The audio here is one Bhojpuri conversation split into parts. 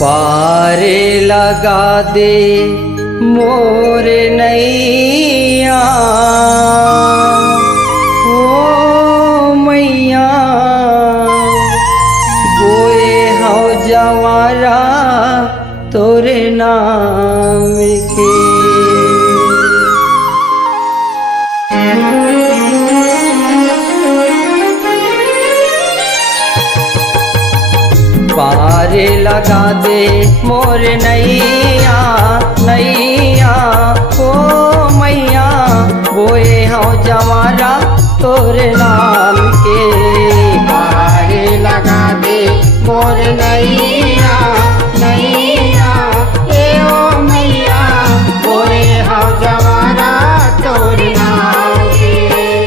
पारे लगा दे मोर नैया, ओ मैया बोए हौ जवारा तोरे नाम के। पारे लगा दे मोर नैया नैया, ओ मैया बोए हौ जवारा तोरे नाम के। पारे लगा दे मोर नैया नैया, ए ओ मैया बोए हौ जवारा तोरे नाम के।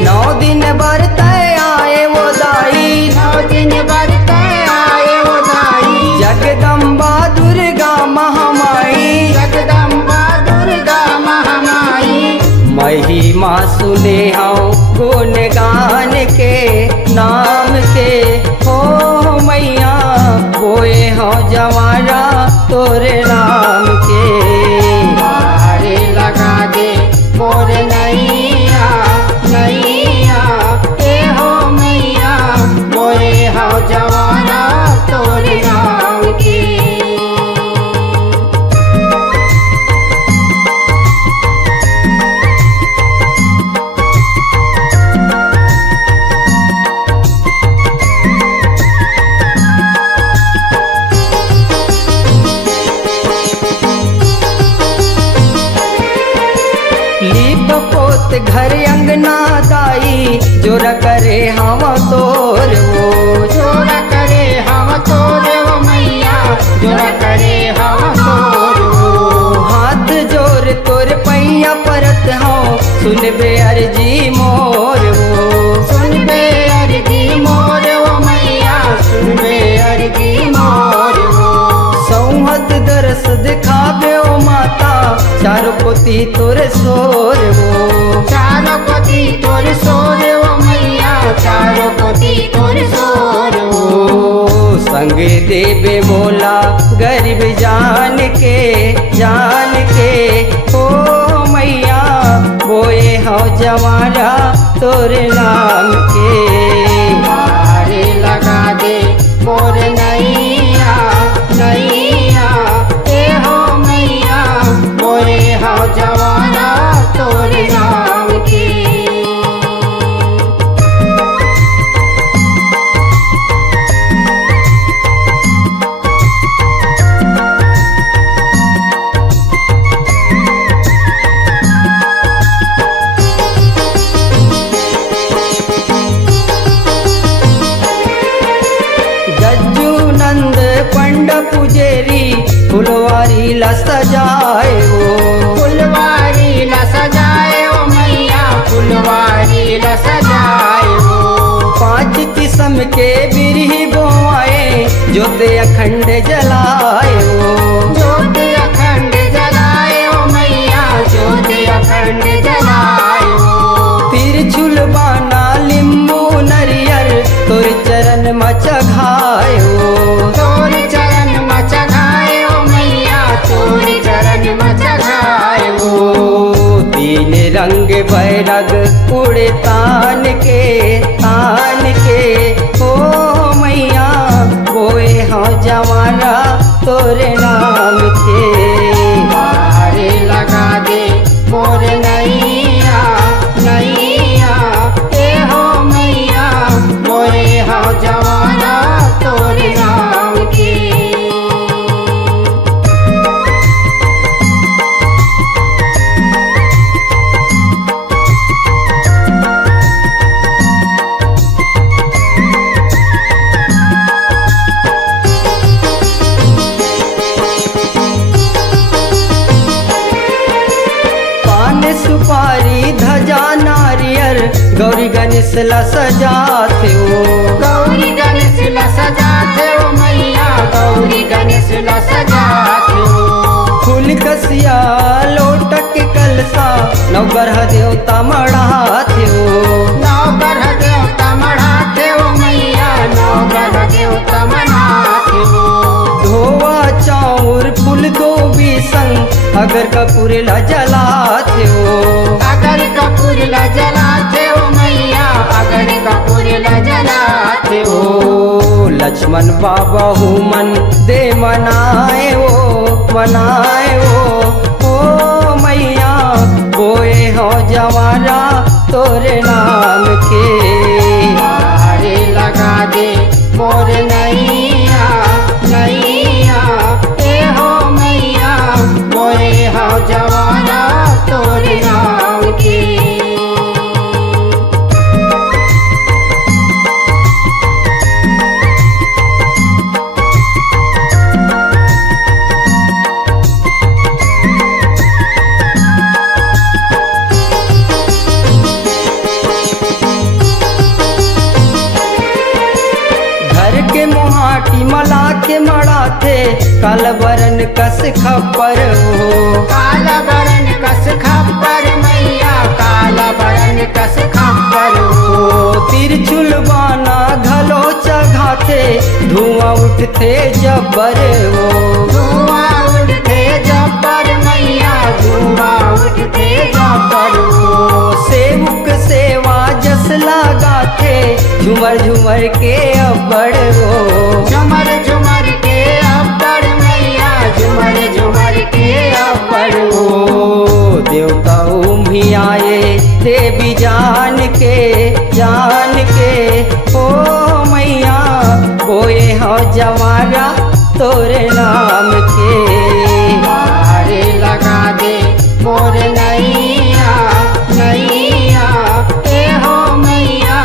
9 दिन बरत आए वो दाई, 9 दिन बरत आए वो दाई, जगदम्बा दुर्गा महामाई, जगदम्बा दुर्गा महामाई। महिमा सुने हूँ गुण गान के नाम के, हो मैया बोए हौ जवारा तोरे नाम के। पारे लगा दे मोर नैया नैया, ए हो मैया बोए हौ जवारा तोरे नाम के। लीप पोत घर अंगना दाई, जोर करे हम तोर वो, जोरा करे हम तोरे वो मैया, जोरा करे हम तोर वो। हाथ जोर तोर पैया परत हो, सुन बे अर्जी मोर वो। सुन बे अर्जी मोर वो मैया, सुन बे अर्जी मोर वो। सौहद दरस दिखावे ओ माता, चारों पोती तोरे सोर वो। चारों पोती तोर सोर वो मैया, चारों पोती तोर सोर वो। ओ संग देवे मोला गरीब जान के ओ मैया बोए हौ जवारा तोरे नाम के। पारे लगा दे मोर नैया नैया, ए हो मैया बोए हौ जवारा तोरे नाम के। गज्जू नंद पंड पुजेरी, फुलवारी ला सजाए वो। फुलवारी ला सजाए ओ मैया, फुलवारी ला सजाए वो। 5 किस्म के बिरही बोआए, ज्योत अखंड जलाए वो। ज्योत अखंड जलाए ओ मैया, ज्योत अखंड जलाए वो। तिरछुल बाना लिंबू नरियर, तोर चरण मचघाए वो। तोर चरण मचघाए ओ मैया, तोर चरण मचघाए वो। ओ 3 रंग बैरग उड़े तान के ओ मैया बोए हौ जवारा तोरे नाम के। पारे लगा दे मोर नैया नैया, ए हो मैया बोए हौ जवारा तोरे नाम के। पान सुपारी धजा नारियर, गौरी गणेश ला सजाते हो। गौरी गणेश ला सजाते हो मैया, गौरी गणेश ला सजाते हो। फूल कसिया लोटक कलसा, नवग्रह देवता मढ़ाते हो। नवग्रह देवता मढ़ाते हो मैया, नवग्रह देवता मढ़ाते हो। धोवा चौ अगर कपूर ला जलाते हो, अगर कपूर ला जलाते हो मैया, अगर कपूर ला जलाते हो। ओ लक्ष्मण बाबा हुमन दे मनाए हो ओ मैया बोए हो जवारा तोरे नाम के। पारे लगा दे मोर नैया नैया, ए हो मैया बोए हो जवाना तोरे नाम के। के मोहाटी मला के मड़ाथे काल बरन कस खपर हो, काला बरन कस खप्पर मैया, काला बरन कस खप्पर हो। ओ तिरछुल बाना घलो चघाथे धुआं उठते जबर हो, धुआं उठते जब्बर मैया, धुआं उठते जब्बर हो। सेवक सेवा जस लगाथे झुमर झुमर के अब्बड़ हो, झुमर झुमर के अब्बड़ मैया, झुमर झुमर के अब्बड़ हो। ओ देवता भी आए देवी जान के ओ मैया बोए हो जवारा तोरे नाम के। पारे लगा दे मोर नैया नैया, ए हो मैया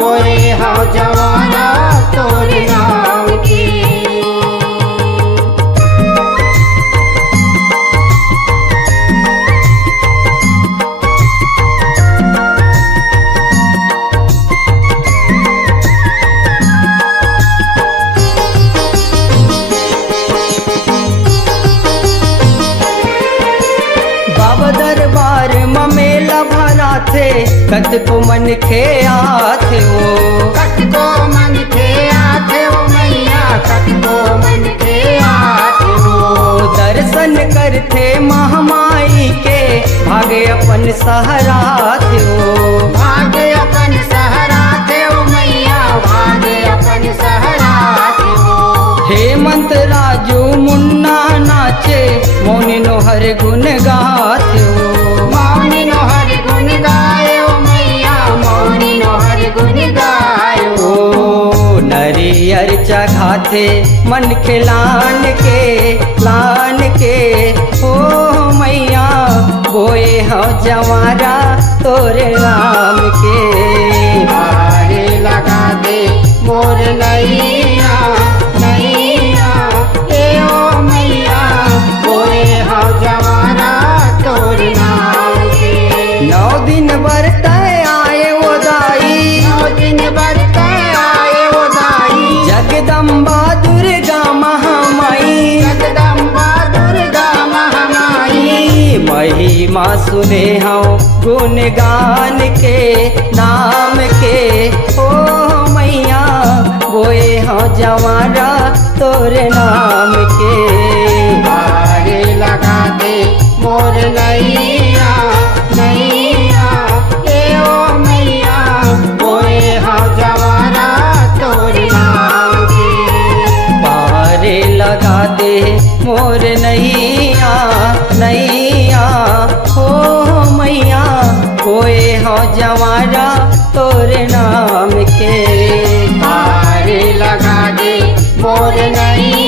बोए हो जवाना तोरे नाम के। बाबा दरबार ममेला भरा थे कत को मन खे आथे हो, कट को मन के आते हो मैया, कट को मन के आते हो। दर्शन करते महामाई के भागे अपन सहराते हो, भागे अपन सहराते हो मैया, भागे अपन सहराते हो। हेमंत राजू मुन्ना नाचे मौनी नोहर गुन गाते हो, मौनी नोहर गुन गायो मैया, मौनी नोहर गुन गायो। ओ नरियर चघाते मन के लान के ओ मैया बोए हो जवारा तोरे नाम के। पारे लगा दे मोर नैया नैया, ए ओ मैया बोए हो जवाना तोरे नाम के। 9 दिन बरते आए वो दाई, 9 दिन बरते आए वो दाई, जगदम्बा दुर्गा महामाई, जगदम्बा दुर्गा महामाई। महिमा सुने हो गुणगान के नाम के ओ मैया बोए हो जवारा तोरे नाम के। पारे लगा दे मोर नैया नैया, ए ओ मैया बोए हो जवाना तोरे नाम के। पारे लगा दे मोर नैया हो मैया बोए हो जवारा तोरे नाम के। पारे लगा दे मोर नैया